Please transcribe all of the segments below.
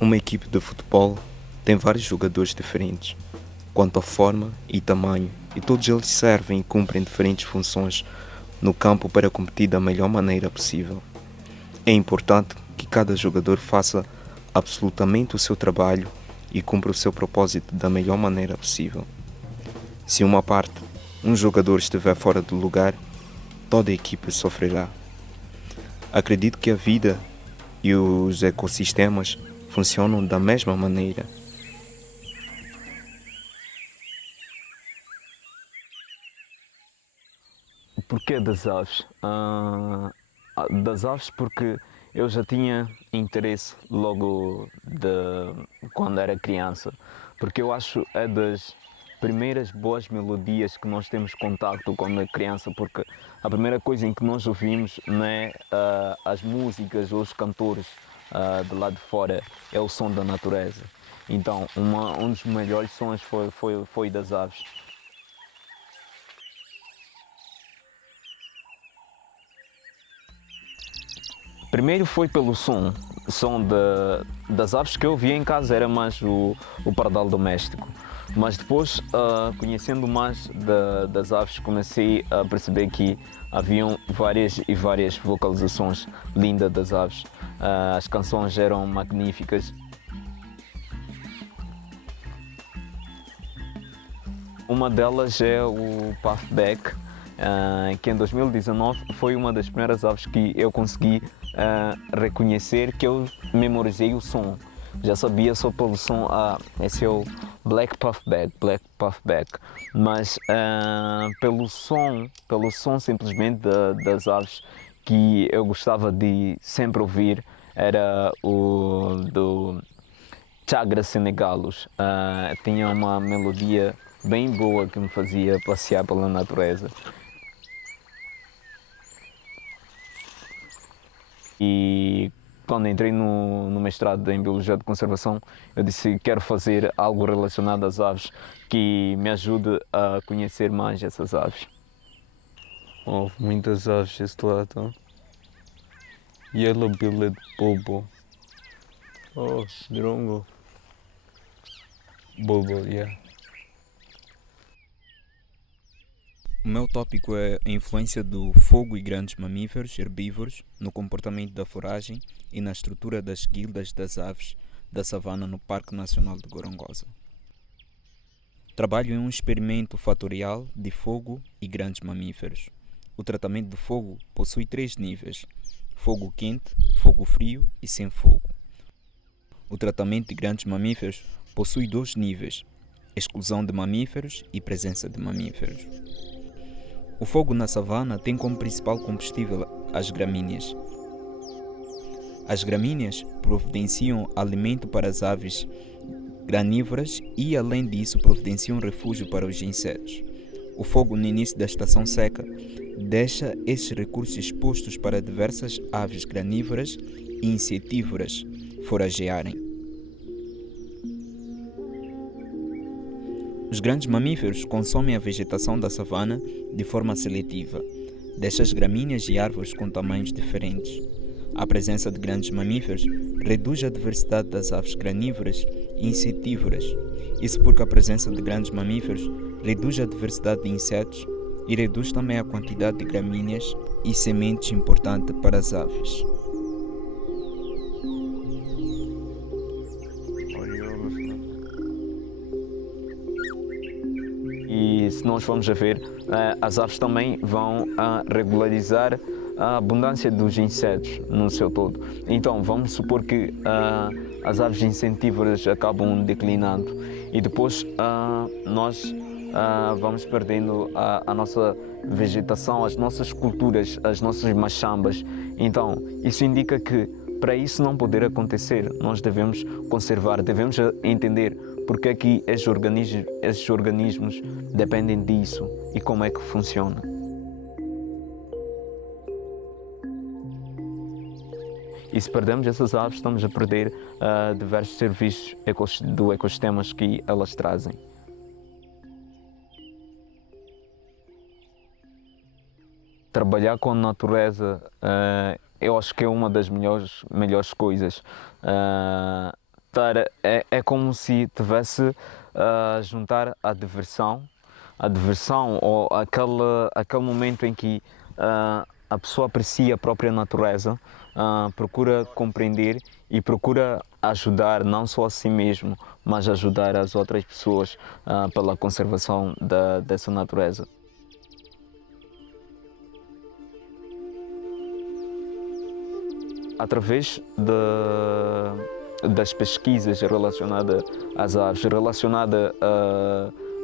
Uma equipe de futebol tem vários jogadores diferentes, quanto à forma e tamanho, e todos eles servem e cumprem diferentes funções no campo para competir da melhor maneira possível. É importante que cada jogador faça absolutamente o seu trabalho e cumpra o seu propósito da melhor maneira possível. Se uma parte, um jogador estiver fora do lugar, toda a equipe sofrerá. Acredito que a vida e os ecossistemas funcionam da mesma maneira. O porquê das aves? Das aves porque eu já tinha interesse logo de quando era criança, porque eu acho é das primeiras boas melodias que nós temos contacto quando é criança, porque a primeira coisa em que nós ouvimos não é as músicas ou os cantores de lá de fora, é o som da natureza. Então, um dos melhores sons foi das aves. Primeiro foi pelo som das aves que eu via em casa era mais o pardal doméstico. Mas depois, conhecendo mais das aves, comecei a perceber que haviam várias e várias vocalizações lindas das aves. As canções eram magníficas. Uma delas é o puffback, que em 2019 foi uma das primeiras aves que eu consegui reconhecer, que eu memorizei o som. Já sabia só pelo som, esse é o black puffback, mas pelo som simplesmente das aves que eu gostava de sempre ouvir era o do Chagra Senegalus. Tinha uma melodia bem boa que me fazia passear pela natureza. E quando entrei no mestrado em Biologia de Conservação, eu disse que quero fazer algo relacionado às aves que me ajude a conhecer mais essas aves. Houve muitas aves deste lado. Yellow-billed bulbul. Oh, drongo. Bulbul, yeah. O meu tópico é a influência do fogo e grandes mamíferos herbívoros no comportamento da foragem e na estrutura das guildas das aves da savana no Parque Nacional de Gorongosa. Trabalho em um experimento fatorial de fogo e grandes mamíferos. O tratamento do fogo possui 3 níveis: fogo quente, fogo frio e sem fogo. O tratamento de grandes mamíferos possui 2 níveis: exclusão de mamíferos e presença de mamíferos. O fogo na savana tem como principal combustível as gramíneas. As gramíneas providenciam alimento para as aves granívoras e, além disso, providenciam refúgio para os insetos. O fogo no início da estação seca deixa estes recursos expostos para diversas aves granívoras e insetívoras foragearem. Os grandes mamíferos consomem a vegetação da savana de forma seletiva. Destas gramíneas e árvores com tamanhos diferentes. A presença de grandes mamíferos reduz a diversidade das aves granívoras e insetívoras. Isso porque a presença de grandes mamíferos reduz a diversidade de insetos e reduz também a quantidade de gramíneas e sementes importante para as aves. E se nós formos a ver, as aves também vão regularizar a abundância dos insetos no seu todo. Então vamos supor que as aves insetívoras acabam declinando e depois nós vamos perdendo a nossa vegetação, as nossas culturas, as nossas machambas. Então isso indica que para isso não poder acontecer, nós devemos conservar, devemos entender porque é que esses organismos dependem disso e como é que funciona. E se perdemos essas aves, estamos a perder diversos serviços do ecossistemas que elas trazem. Trabalhar com a natureza, eu acho que é uma das melhores coisas. É como se tivesse a juntar a diversão ou aquele momento em que a pessoa aprecia a própria natureza, procura compreender e procura ajudar não só a si mesmo, mas ajudar as outras pessoas pela conservação dessa natureza. Através das pesquisas relacionadas às aves,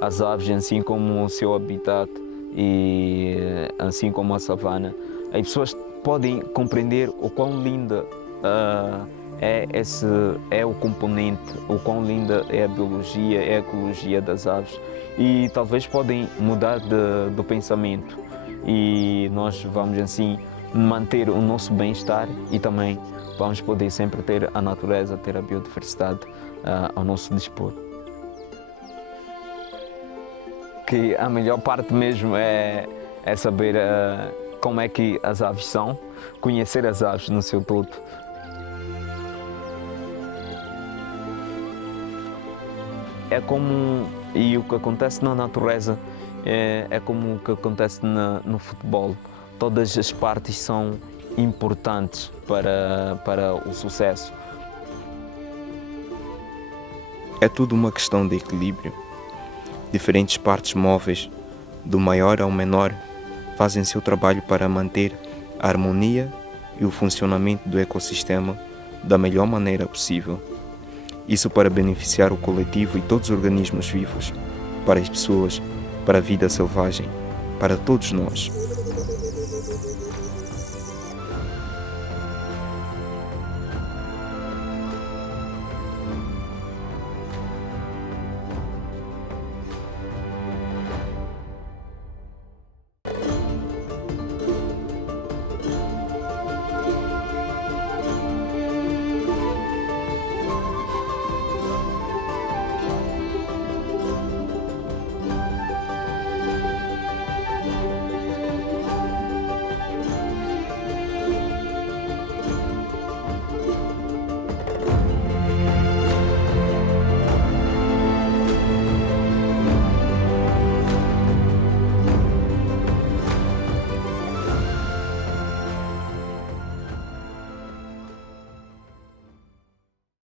às aves assim como o seu habitat e assim como a savana, as pessoas podem compreender o quão linda é o componente, o quão linda é a biologia, é a ecologia das aves e talvez podem mudar do pensamento e nós vamos assim manter o nosso bem-estar e também vamos poder sempre ter a natureza, ter a biodiversidade ao nosso dispor. Que a melhor parte mesmo é saber como é que as aves são, conhecer as aves no seu todo. É como, e o que acontece na natureza é como o que acontece no futebol. Todas as partes são importantes para o sucesso. É tudo uma questão de equilíbrio. Diferentes partes móveis, do maior ao menor, fazem seu trabalho para manter a harmonia e o funcionamento do ecossistema da melhor maneira possível. Isso para beneficiar o coletivo e todos os organismos vivos, para as pessoas, para a vida selvagem, para todos nós.